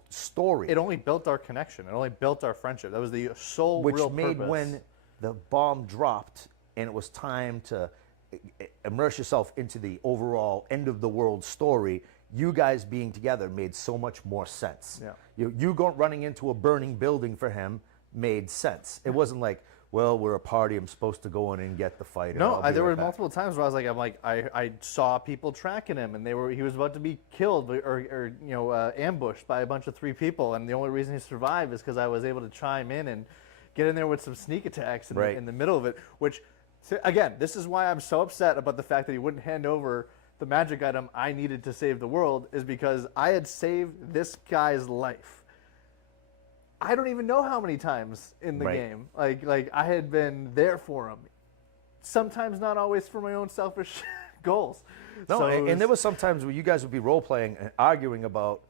story. It only built our connection. It only built our friendship. That was the sole real Which made purpose. when the bomb dropped and it was time to immerse yourself into the overall end of the world story, you guys being together made so much more sense. Yeah. You running into a burning building for him made sense. It wasn't like, well, we're a party, I'm supposed to go in and get the fighter. No, there were multiple times where I saw people tracking him, and he was about to be killed or ambushed by a bunch of 3 people, and the only reason he survived is because I was able to chime in and get in there with some sneak attacks in the middle of it. Which, again, this is why I'm so upset about the fact that he wouldn't hand over the magic item I needed to save the world, is because I had saved this guy's life. I don't even know how many times in the game. Like I had been there for him. Sometimes not always for my own selfish goals. No, and there was sometimes where you guys would be role playing and arguing about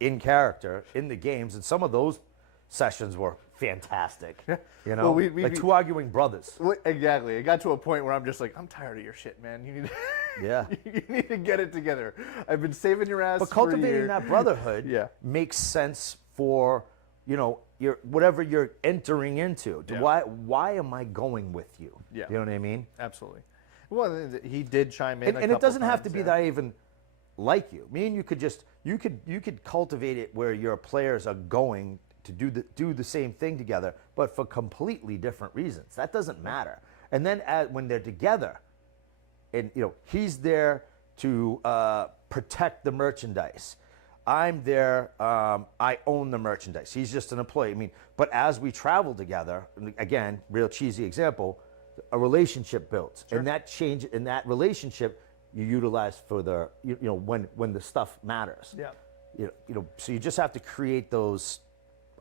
in character in the games, and some of those sessions were fantastic. Well, like 2 arguing brothers. Exactly. It got to a point where I'm just like, I'm tired of your shit, man. You need to, you need to get it together. I've been saving your ass. But for a cultivating year. that brotherhood makes sense for your whatever you're entering into. Why am I going with you? Yeah. You know what I mean? Absolutely. Well, he did chime in, and it doesn't have to be that I even like you. Me and you could just you could cultivate it where your players are going to do the same thing together, but for completely different reasons. That doesn't matter. And then when they're together, and he's there to protect the merchandise. I'm there. I own the merchandise. He's just an employee. I mean, but as we travel together, again, real cheesy example, a relationship builds, and that change in that relationship you utilize for the when the stuff matters. Yeah. So you just have to create those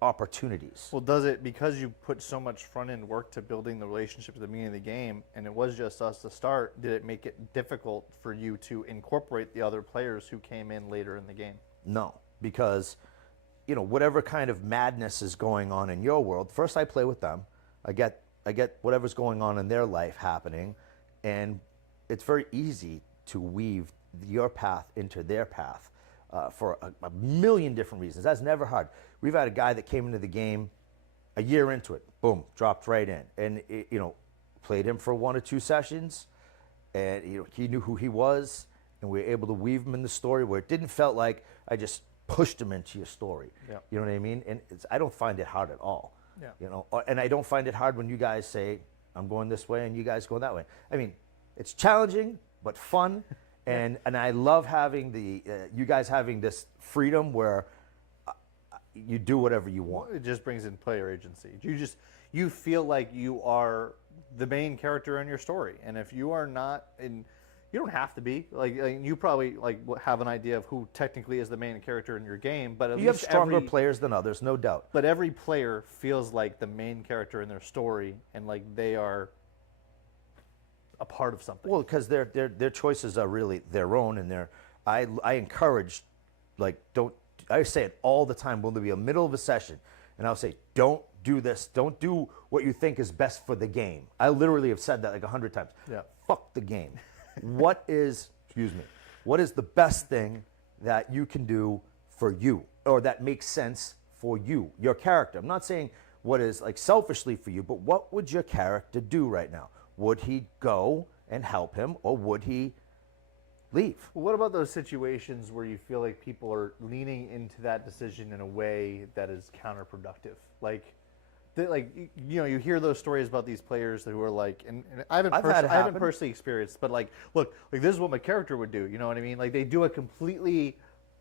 opportunities. Well, does it, because you put so much front end work to building the relationship at the beginning of the game, and it was just us to start, did it make it difficult for you to incorporate the other players who came in later in the game? No, because whatever kind of madness is going on in your world, first I play with them. I get whatever's going on in their life happening, and it's very easy to weave your path into their path for a million different reasons. That's never hard. We've had a guy that came into the game a year into it, boom, dropped right in, and played him for 1 or 2 sessions, and he knew who he was. And we were able to weave him in the story where it didn't felt like I just pushed him into your story. Yeah. You know what I mean? And I don't find it hard at all. Yeah. And I don't find it hard when you guys say, I'm going this way and you guys go that way. I mean, it's challenging, but fun. And I love having you guys having this freedom where you do whatever you want. It just brings in player agency. You feel like you are the main character in your story. And if you are not you don't have to be. Like you probably have an idea of who technically is the main character in your game, but you have stronger players than others, no doubt. But every player feels like the main character in their story, and like they are a part of something. Well, because their choices are really their own, and I encourage, I say it all the time when there'll be a middle of a session, and I'll say, don't do this, don't do what you think is best for the game. I literally have said that like 100 times. Yeah. Fuck the game. What is the best thing that you can do for you, or that makes sense for you, your character? I'm not saying what is selfishly for you, but what would your character do right now? Would he go and help him, or would he leave? Well, what about those situations where you feel like people are leaning into that decision in a way that is counterproductive? You hear those stories about these players who are and I haven't personally experienced, but look, this is what my character would do. You know what I mean? Like they do a completely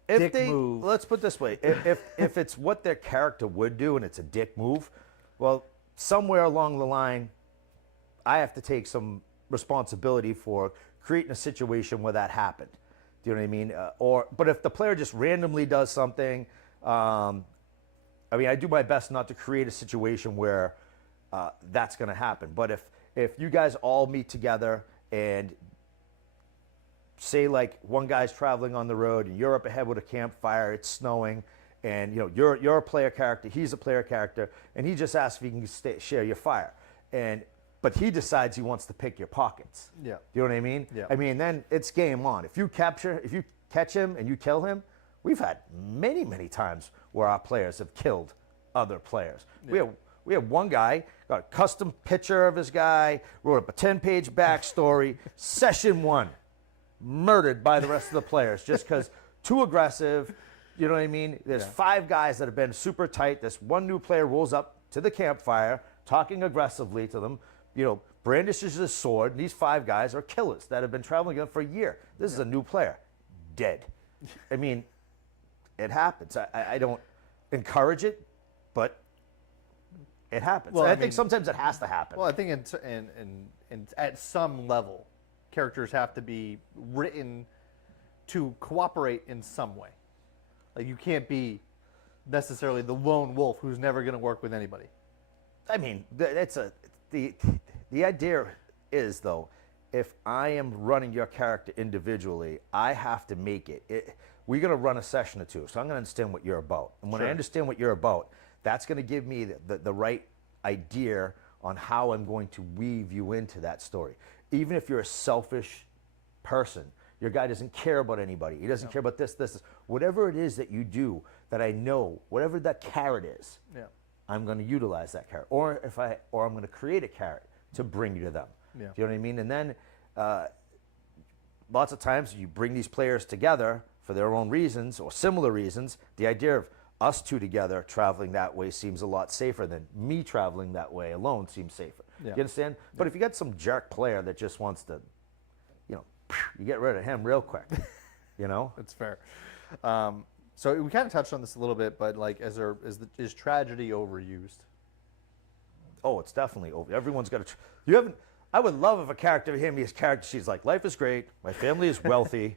dick move. Let's put it this way: if it's what their character would do and it's a dick move, well, somewhere along the line, I have to take some responsibility for creating a situation where that happened. Do you know what I mean? But if the player just randomly does something, I mean, I do my best not to create a situation where that's going to happen. But if you guys all meet together and say like one guy's traveling on the road and you're up ahead with a campfire, it's snowing, and you're a player character, he's a player character, and he just asks if he can share your fire, but he decides he wants to pick your pockets. Yeah. You know what I mean? Yeah. I mean, then it's game on. If you catch him and you kill him, we've had many times where our players have killed other players. Yeah. We have one guy, got a custom picture of his guy, wrote up a 10-page backstory, session 1, murdered by the rest of the players just because too aggressive. You know what I mean? There's 5 guys that have been super tight. This one new player rolls up to the campfire, talking aggressively to them, brandishes his sword, and these 5 guys are killers that have been traveling together for a year. This is a new player. Dead. I mean, it happens. I don't encourage it, but it happens. Well, I think sometimes it has to happen. Well, I think at some level, characters have to be written to cooperate in some way. Like, you can't be necessarily the lone wolf who's never going to work with anybody. I mean, the idea is, though, if I am running your character individually, I have to make it. We're going to run a session or 2, so I'm going to understand what you're about. And when I understand what you're about, that's going to give me the right idea on how I'm going to weave you into that story. Even if you're a selfish person, your guy doesn't care about anybody. He doesn't care about this. Whatever it is that you do that I know, whatever that carrot is, I'm going to utilize that carrot. Or I'm going to create a carrot to bring you to them. Yeah. Do you know what I mean? And then lots of times you bring these players together for their own reasons or similar reasons. The idea of us 2 together traveling that way seems a lot safer than me traveling that way alone seems safer. Yeah. You understand? Yeah. But if you got some jerk player that just wants to, you get rid of him real quick. That's fair. So we kind of touched on this a little bit, but like, is tragedy overused? Oh, it's definitely over. Everyone's got to. I would love if a character, his character, she's like, life is great. My family is wealthy.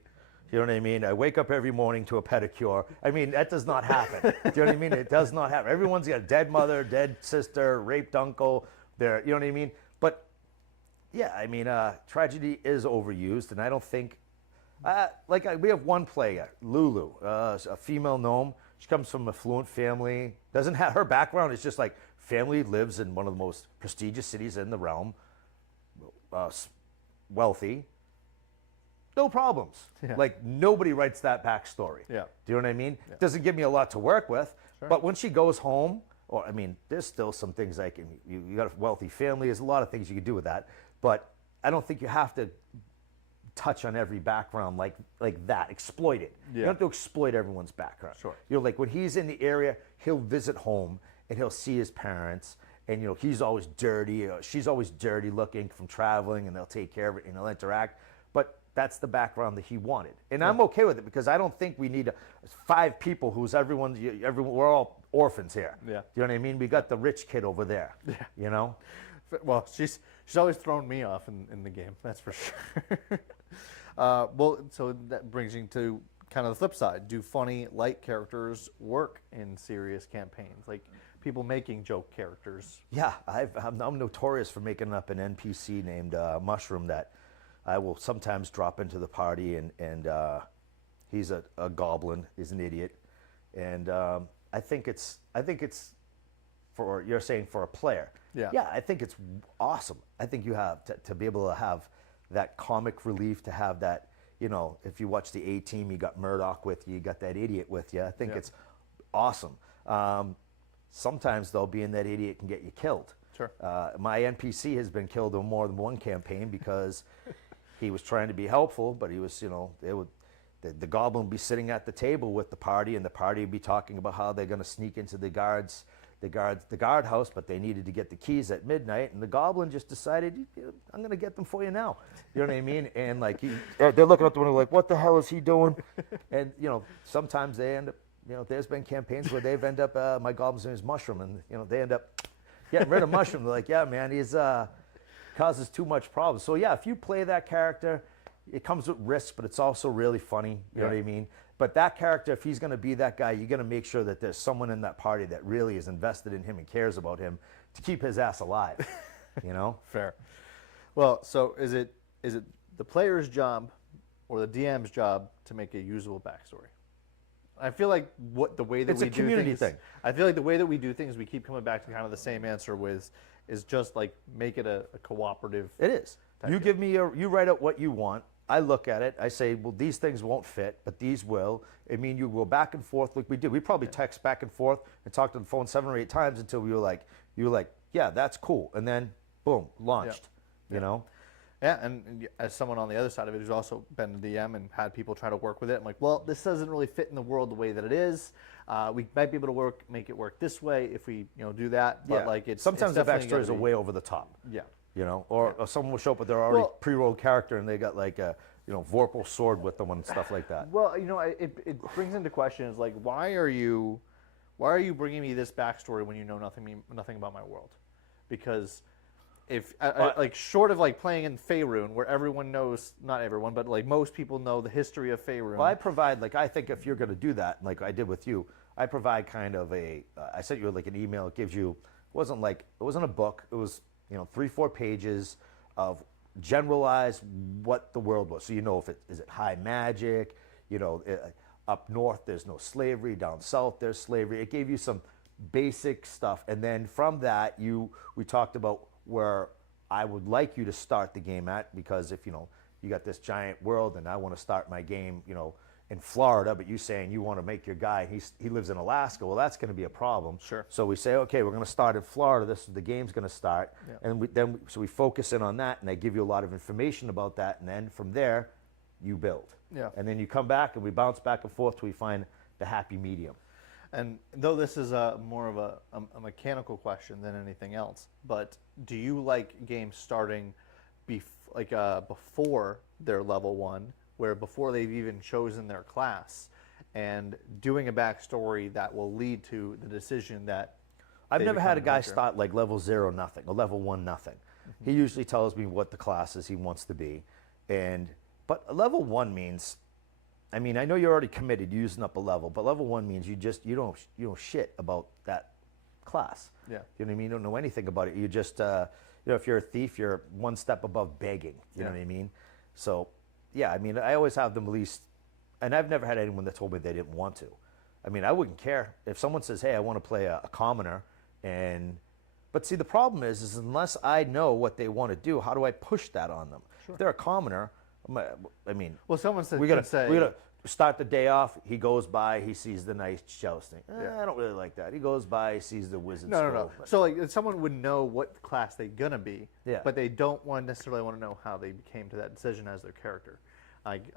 You know what I mean? I wake up every morning to a pedicure. I mean, that does not happen. Do you know what I mean? It does not happen. Everyone's got a dead mother, dead sister, raped uncle. You know what I mean? But yeah, I mean, tragedy is overused, and I don't think. We have one player, Lulu, a female gnome. She comes from an affluent family. Doesn't have her background. It's just like family lives in one of the most prestigious cities in the realm. Wealthy. No problems. Yeah. Like, nobody writes that backstory. Yeah. Do you know what I mean? Yeah. Doesn't give me a lot to work with. Sure. But when she goes home, there's still some things you got a wealthy family. There's a lot of things you can do with that. But I don't think you have to touch on every background like that. Exploit it. Yeah. You don't have to exploit everyone's background. Sure. Like when he's in the area, he'll visit home and he'll see his parents. And he's always dirty. She's always dirty looking from traveling, and they'll take care of it and they'll interact. But that's the background that he wanted, and I'm okay with it because I don't think we need 5 people who's everyone. We're all orphans here. Yeah. You know what I mean? We got the rich kid over there. Yeah. Well, she's always thrown me off in the game. That's for sure. So that brings you to kind of the flip side. Do funny, light characters work in serious campaigns? Like people making joke characters. Yeah, I'm notorious for making up an NPC named Mushroom that I will sometimes drop into the party, and he's a goblin. He's an idiot, and I think it's for you're saying for a player. Yeah, I think it's awesome. I think you have to be able to have that comic relief, to have that, if you watch the A-Team, you got Murdoch with you got that idiot with you. I think it's awesome. Sometimes, though, being that idiot can get you killed. Sure. My NPC has been killed on more than one campaign because he was trying to be helpful, but he was, the goblin would be sitting at the table with the party, and the party would be talking about how they're going to sneak into the guardhouse, but they needed to get the keys at midnight, and the goblin just decided, I'm going to get them for you now. You know what I mean? And like they're looking at the window like, what the hell is he doing? And sometimes they end up, there's been campaigns where they've ended up, my goblin's name is Mushroom, and they end up getting rid of Mushroom. They're like, yeah, man, he's causes too much problems. So yeah, if you play that character, it comes with risk, but it's also really funny. You know what I mean? But that character, if he's going to be that guy, you're going to make sure that there's someone in that party that really is invested in him and cares about him to keep his ass alive. You know? Fair. Well, so is it the player's job or the DM's job to make a usable backstory? I feel like the way that It's we a do community things, thing. I feel like the way that we do things, we keep coming back to kind of the same answer with, is just like make it a cooperative. It is. You deal. give me you write out what you want. I look at it. I say, well, these things won't fit, but these will. I mean, you go back and forth like we did. We probably text back and forth and talked on the phone 7 or 8 times until you were like, yeah, that's cool. And then, boom, launched. You know? Yeah, and as someone on the other side of it who's also been a DM and had people try to work with it, I'm like, well, this doesn't really fit in the world the way that it is. We might be able to make it work this way if we do that. But like sometimes it's the backstories are way over the top. Yeah. You know, or someone will show up with their already pre-rolled character and they got like a Vorpal sword with them and stuff like that. Well, it brings into questions like why are you bringing me this backstory when you know nothing about my world? Because if like short of like playing in Faerun where everyone knows, not everyone, but like most people know the history of Faerun. Well, I provide I think if you're going to do that, like I did with you, I provide kind of I sent you like an email. It gives you it wasn't a book. It was 3-4 pages of generalize what the world was. So if is it high magic, up north there's no slavery, down south there's slavery. It gave you some basic stuff, and then from that we talked about where I would like you to start the game at, because if you got this giant world and I want to start my game in Florida, but you saying you want to make your guy, he lives in Alaska, well, that's going to be a problem. Sure. So we say, okay, we're going to start in Florida. This is the game's going to start, and so we focus in on that, and I give you a lot of information about that, and then from there, you build. Yeah. And then you come back, and we bounce back and forth till we find the happy medium. And though this is more of a mechanical question than anything else, but do you like games starting before their level 1? Where before they've even chosen their class, and doing a backstory that will lead to the decision that I've never had a guy start like level 0 nothing or level 1 nothing. He usually tells me what the classes he wants to be, but level 1 means, I mean, I know you're already committed using up a level, but level 1 means you don't shit about that class. Yeah. You know what I mean? You don't know anything about it. You just if you're a thief, you're one step above begging. You know what I mean? So. Yeah, I mean, I always have them at least, and I've never had anyone that told me they didn't want to. I mean, I wouldn't care if someone says, "Hey, I want to play a commoner," but see, the problem is unless I know what they want to do, how do I push that on them? Sure. If they're a commoner, I mean, well, someone said we gotta start the day off. He goes by, he sees the nice jousting. I don't really like that. He goes by, he sees the wizard. No. So like, someone would know what class they're gonna be, yeah, but they don't necessarily want to know how they came to that decision as their character.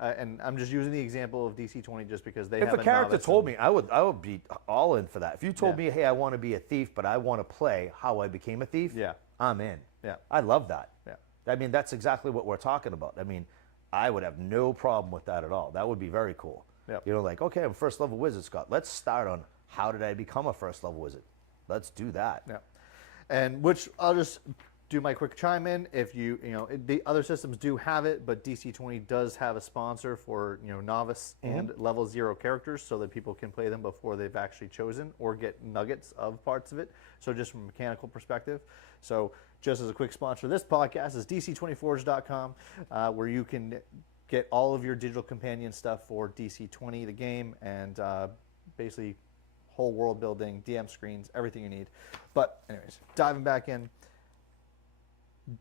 And I'm just using the example of DC-20 just because they have a character told me, I would be all in for that. If you told me, hey, I want to be a thief, but I want to play how I became a thief, I'm in. Yeah. I love that. Yeah. I mean, that's exactly what we're talking about. I mean, I would have no problem with that at all. That would be very cool. Yep. Like, okay, I'm first level wizard, Scott. Let's start on how did I become a first level wizard? Let's do that. Yeah. And which I'll just do my quick chime in. If the other systems do have it, but DC-20 does have a sponsor for novice and level 0 characters, so that people can play them before they've actually chosen or get nuggets of parts of it. So just from a mechanical perspective. So just as a quick sponsor, this podcast is DC20forge.com, where you can get all of your digital companion stuff for DC-20, the game, and basically whole world building, DM screens, everything you need. But anyways, diving back in.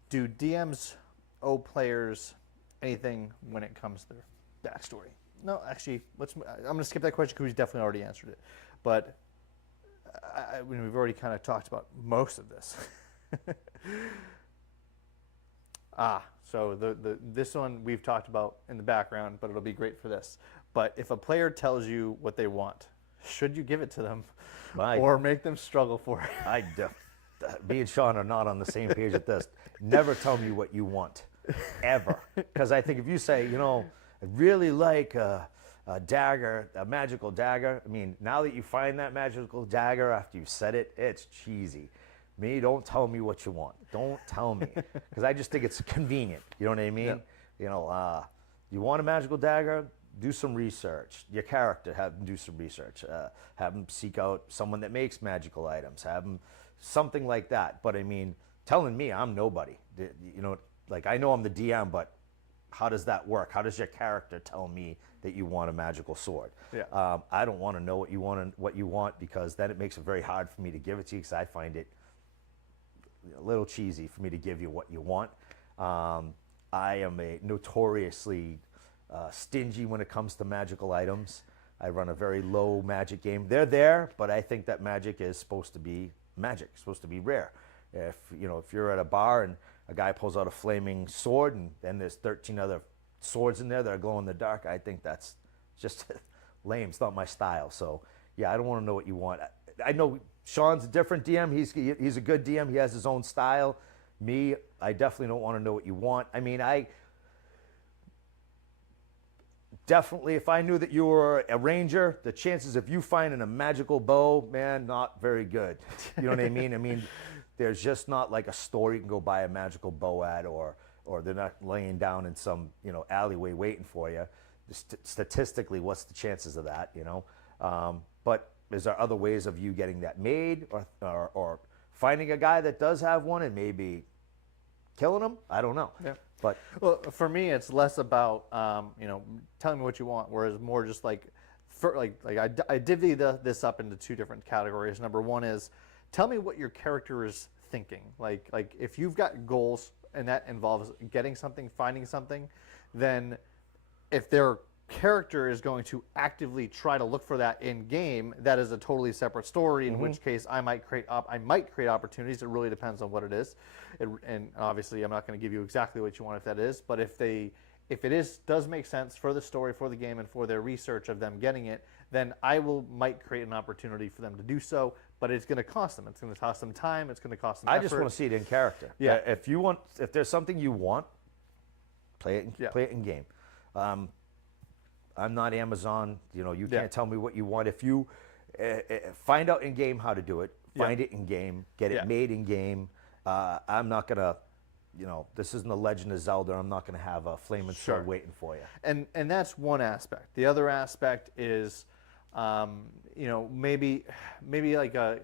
Do DMs owe players anything when it comes to their backstory? No, actually, I'm going to skip that question because we definitely already answered it. But we've already kind of talked about most of this. So this one we've talked about in the background, but it'll be great for this. But if a player tells you what they want, should you give it to them or make them struggle for it? Me and Sean are not on the same page with this. Never tell me what you want, ever. Because I think if you say, I really like a dagger, a magical dagger. I mean, now that you find that magical dagger after you've said it, it's cheesy. Me, don't tell me what you want. Don't tell me. Because I just think it's convenient. You know what I mean? Yeah. You want a magical dagger? Do some research. Your character, have them do some research. Have them seek out someone that makes magical items. Have them something like that. But I mean, telling me I'm nobody. You know, like I know I'm the DM, but how does that work? How does your character tell me that you want a magical sword? Yeah. I don't want to know what you want because then it makes it very hard for me to give it to you because I find it a little cheesy for me to give you what you want. I am a notoriously stingy when it comes to magical items. I run a very low magic game. They're there, but I think that magic is supposed to be magic, supposed to be rare. If you're at a bar and a guy pulls out a flaming sword and then there's 13 other swords in there that are glow in the dark, I think that's just lame. It's not my style. So yeah, I don't want to know what you want. I know Sean's a different DM. He's a good DM. He has his own style. Me, I definitely don't want to know what you want. I mean, I definitely, if I knew that you were a ranger, the chances of you finding a magical bow, man, not very good. You know what I mean? I mean, there's just not like a store you can go buy a magical bow at, or they're not laying down in some alleyway waiting for you. Statistically, what's the chances of that? But is there other ways of you getting that made, or finding a guy that does have one and maybe killing him? I don't know. Yeah. But well, for me, it's less about telling me what you want, whereas more just like I divvy this up into two different categories. Number one is tell me what your character is thinking. Like if you've got goals and that involves getting something, finding something, then if their character is going to actively try to look for that in game, that is a totally separate story. In which case, I might create opportunities. It really depends on what it is, and obviously, I'm not going to give you exactly what you want if that is. But if it does make sense for the story, for the game, and for their research of them getting it, then I might create an opportunity for them to do so. But it's going to cost them. It's going to cost them time. It's going to cost them effort. I just want to see it in character. Yeah. If there's something you want, play it in game. I'm not Amazon. You can't tell me what you want. If you find out in game how to do it, find it in game, get it made in game. I'm not gonna, this isn't the Legend of Zelda. I'm not gonna have a flaming sword waiting for you. And that's one aspect. The other aspect is, maybe like a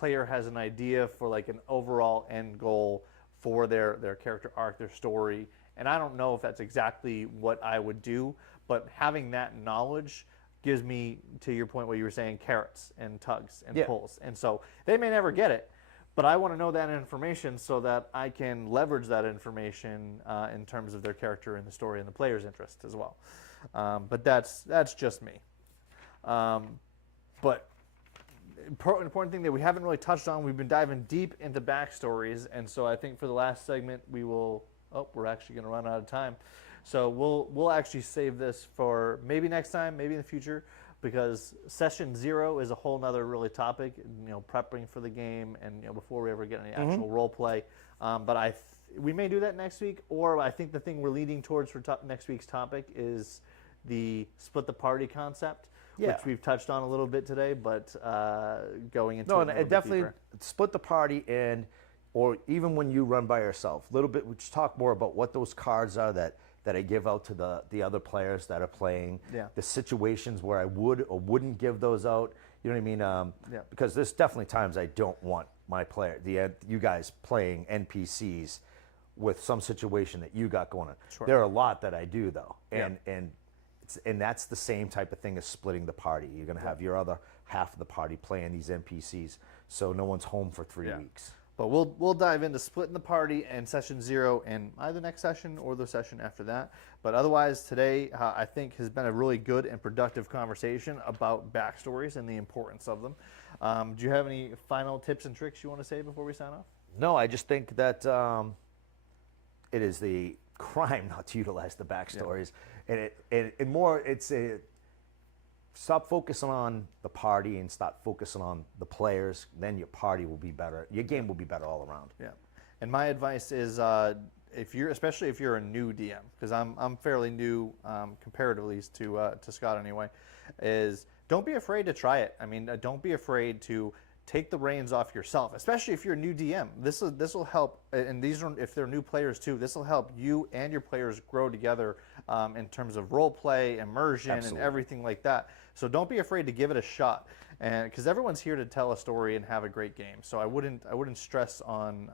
player has an idea for like an overall end goal for their character arc, their story, and I don't know if that's exactly what I would do. But having that knowledge gives me, to your point, what you were saying, carrots and tugs and pulls. And so they may never get it, but I want to know that information so that I can leverage that information in terms of their character and the story and the player's interest as well. But that's just me. But important thing that we haven't really touched on, we've been diving deep into backstories, and so I think for the last segment we will. Oh, we're actually going to run out of time. So we'll actually save this for maybe next time, maybe in the future, because session 0 is a whole nother really topic. Prepping for the game and before we ever get any actual role play. But we may do that next week, or I think the thing we're leading towards for next week's topic is the split the party concept, which we've touched on a little bit today. But going into it definitely split the party or even when you run by yourself, a little bit. We just talk more about what those cards are that I give out to the other players that are playing. The situations where I would or wouldn't give those out. You know what I mean? Because there's definitely times I don't want my player, you guys playing NPCs with some situation that you got going on. There are a lot that I do though, and that's the same type of thing as splitting the party. You're going to have your other half of the party playing these NPCs, so no one's home for 3 weeks. But we'll dive into splitting the party and session 0 and either next session or the session after that. But otherwise, today I think has been a really good and productive conversation about backstories and the importance of them. Do you have any final tips and tricks you want to say before we sign off? No, I just think that it is the crime not to utilize the backstories, and it's a. Stop focusing on the party and stop focusing on the players. Then your party will be better. Your game will be better all around. Yeah, and my advice is especially if you're a new DM, because I'm fairly new comparatively to Scott anyway, is don't be afraid to try it. I mean, don't be afraid to take the reins off yourself, especially if you're a new DM. This will help, and these are, if they're new players too, this will help you and your players grow together in terms of role play, immersion, Absolutely. and everything like that. So don't be afraid to give it a shot, and because everyone's here to tell a story and have a great game. So I wouldn't stress on.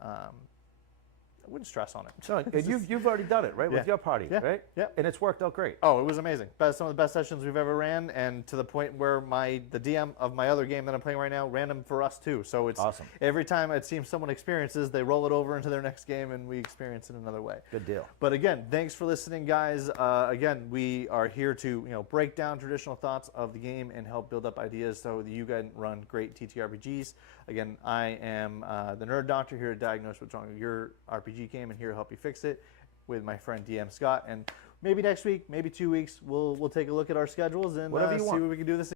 I wouldn't stress on it. So, and you've already done it, right, with your party, right? Yeah. And it's worked out great. Oh, it was amazing. Some of the best sessions we've ever ran, and to the point where the DM of my other game that I'm playing right now ran them for us too. So it's awesome. Every time it seems someone experiences, they roll it over into their next game, and we experience it another way. Good deal. But again, thanks for listening, guys. Again, we are here to break down traditional thoughts of the game and help build up ideas so that you can run great TTRPGs. Again, I am the Nerd Doctor, here to diagnose what's wrong with your RPG game and here to help you fix it, with my friend DM Scott. And maybe next week, maybe 2 weeks, we'll take a look at our schedules and Whatever you see want. what we can do this